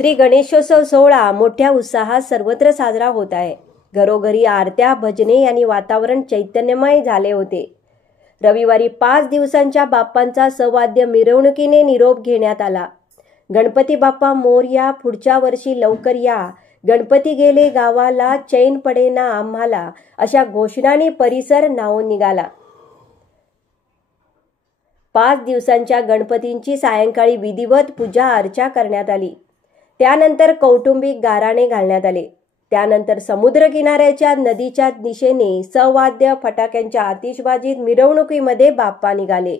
श्री गणेशोत्सव सोहळा मोठ्या उत्साहात सर्वत्र साजरा होत आहे। घरोघरी आरत्या, भजने यांनी वातावरण चैतन्यमय झाले होते। रविवारी 5 दिवसांच्या बाप्पांचा सवाद्य मिरवणुकीने निरोप घेण्यात आला। गणपती बाप्पा मोरया, पुढच्या वर्षी लवकर या, गणपती गेले गावाला, चैन पडेना आम्हाला, अशा घोषणांनी परिसर न्हावून निघाला। 5 दिवसांच्या गणपतींची सायंकाळी विधिवत पूजा अर्चा करण्यात आली। त्यानंतर कौटुंबिक गाराणे घालण्यात आले। त्यानंतर समुद्र किनाऱ्याच्या नदीच्या दिशेने सवाद्य फटाक्यांच्या आतिषबाजीत मिरवणुकीमध्ये बाप्पा निघाले।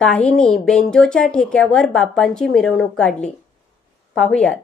काहींनी बेंजोच्या ठेक्यावर बाप्पांची मिरवणूक काढली। पाहुयात।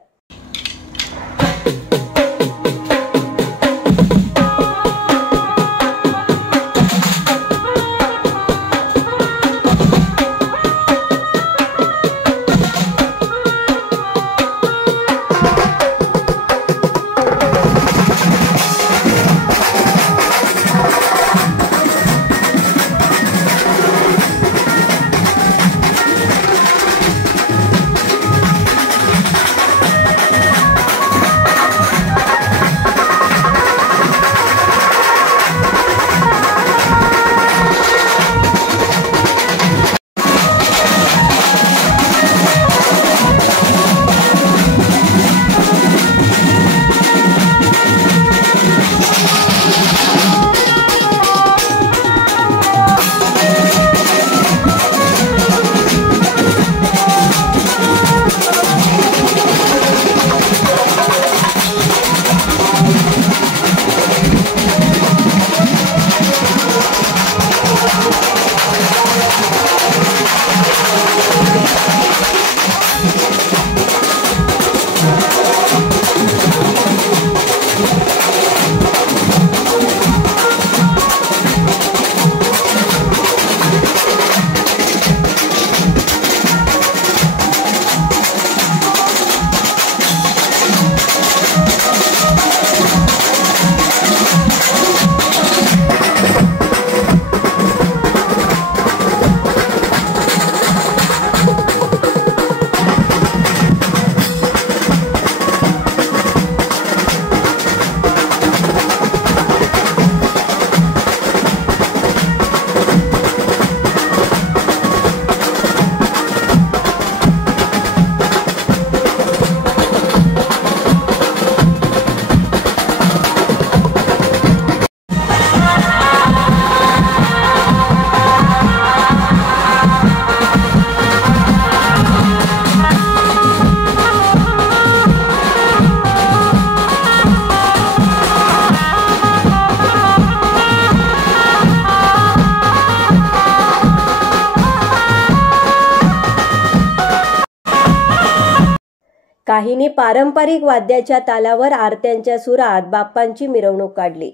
काहींनी पारंपरिक वाद्याच्या तालावर आरत्यांच्या सुरात बाप्पांची मिरवणूक काढली।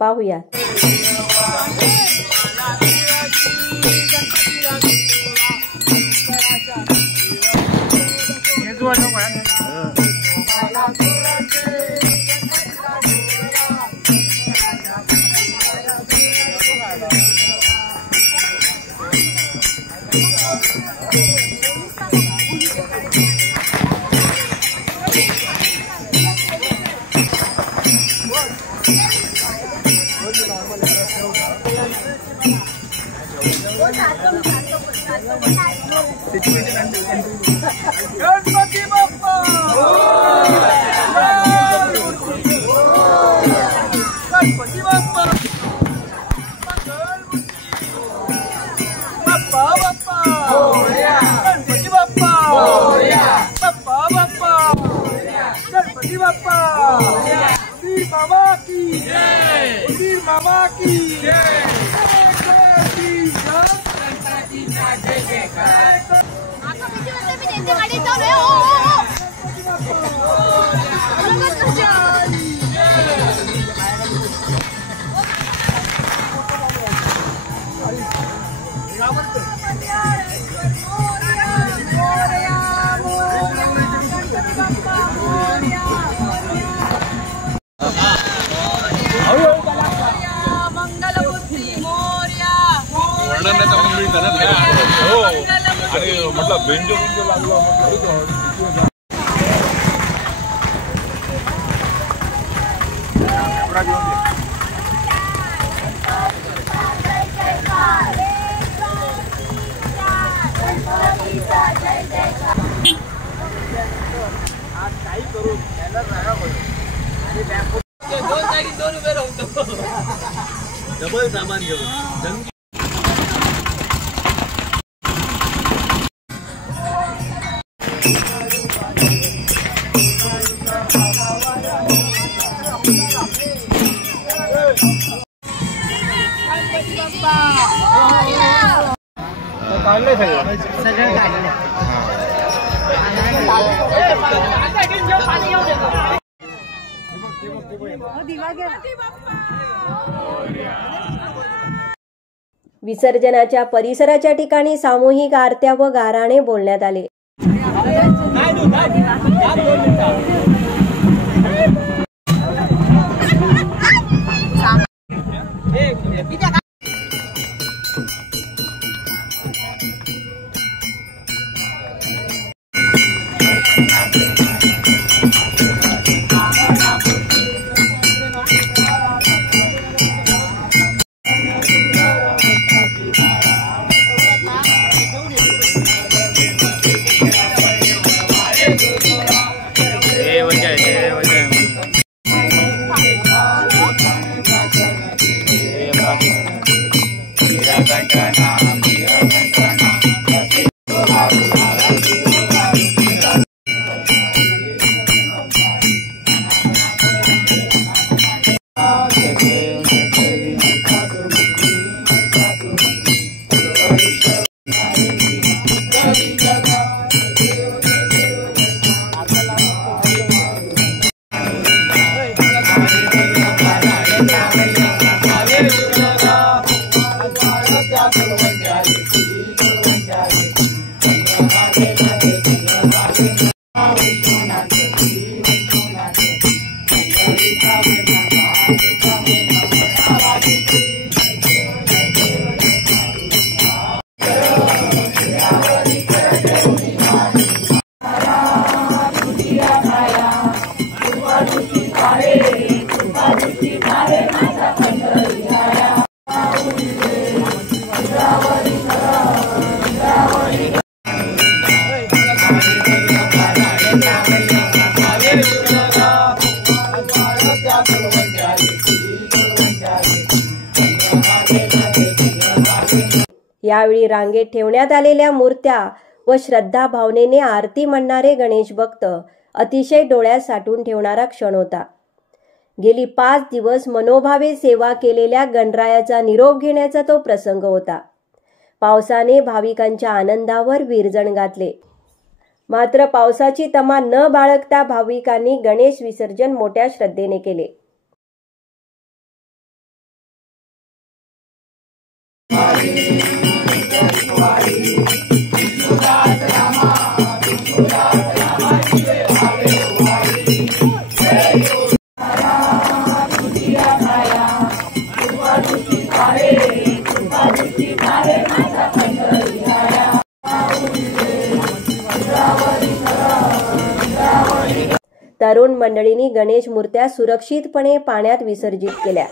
पाहूया। गणपती बाप्पा गणपती बाप्पा बाप्पा बाप्पा गणपती बाप्पा बाप्पा बाप्पा गणपती बाप्पा वीर मामा की वीर मामा की डबल सामान घेऊन काढले सगळं काढलं. विसर्जनाच्या परिसराच्या ठिकाणी सामूहिक आरत्या व गाराणे बोलण्यात आले. यावेळी रांगेत ठेवण्यात आलेल्या मूर्त्या व श्रद्धा भावनेने आरती म्हणणारे गणेश भक्त अतिशय डोळ्यात साठवून ठेवणारा क्षण होता. गेली 5 दिवस मनोभावे सेवा केलेल्या गणरायाचा निरोप घेण्याचा तो प्रसंग होता. पावसाने भाविकांच्या आनंदावर विरजण घातले. मात्र पावसाची तमा न बाळगता भाविकांनी गणेश विसर्जन मोठ्या श्रद्धेने केले. तरुण मंडळींनी गणेश मूर्त्या सुरक्षितपणे पाण्यात विसर्जित केल्या.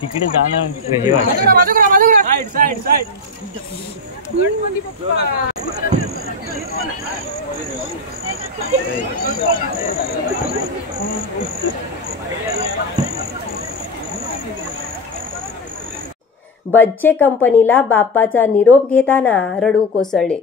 तिकडे जाणं हे वाटतं. बच्चे कंपनीला बाप्पाचा निरोप घेताना रडू कोसळले.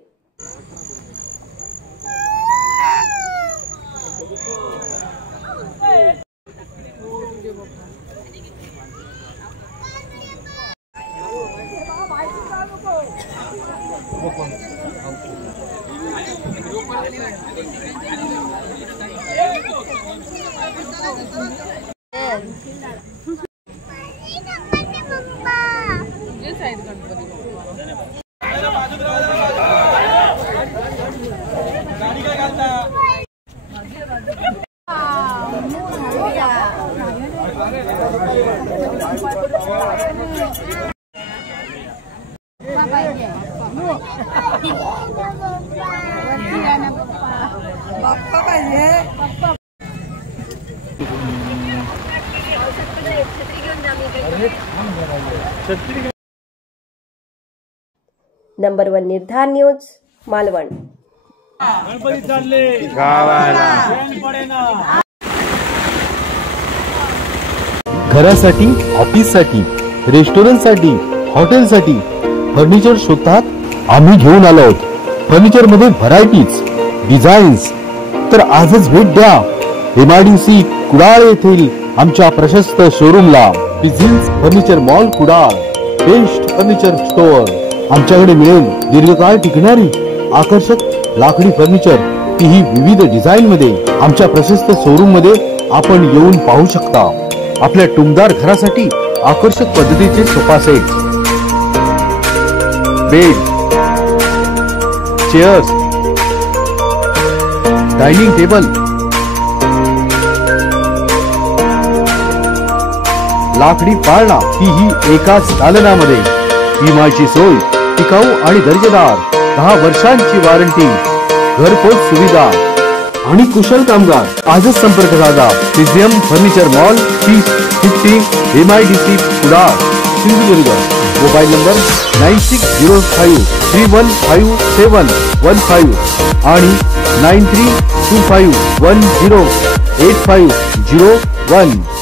नंबर 1 निर्धार न्यूज मालवण. गणपती चालले घरासाठी, ऑफिससाठी, रेस्टॉरंटसाठी, हॉटेलसाठी फर्निचर शोधतात? आम्ही घेऊन आलो आहोत. फर्निचर मध्ये व्हरायटीज, डिझाईन्स. तर आजच भेट द्या MIDC कुडाळ येथील आमच्या प्रशस्त शोरूमला. प्रिझन्स furniture mall Kudal, best furniture store. आमच्याकडे मिळेल दीर्घकाळ टिकणारी आकर्षक लाकडी फर्निचर, तीही विविध डिझाईन मध्ये. आमच्या प्रशस्त शोरूम मध्ये आपण येऊन पाहू शकता. आपल्या टुमदार घरासाठी आकर्षक पद्धतीचे sofa set, bed, chairs, dining table, लाकडी पाळणा, तीही एकाच दालनामध्ये. विम्याची सोय, टिकाऊ आणि दर्जेदार, 10 वर्षांची वॉरंटी, घरपोच सुविधा आणि कुशल कामगार. आजच संपर्क साधा. प्रिझियम furniture mall, 3050 MIDC Kudal, Sindhudurg. Mobile number 9605315715 आणि 9325108501.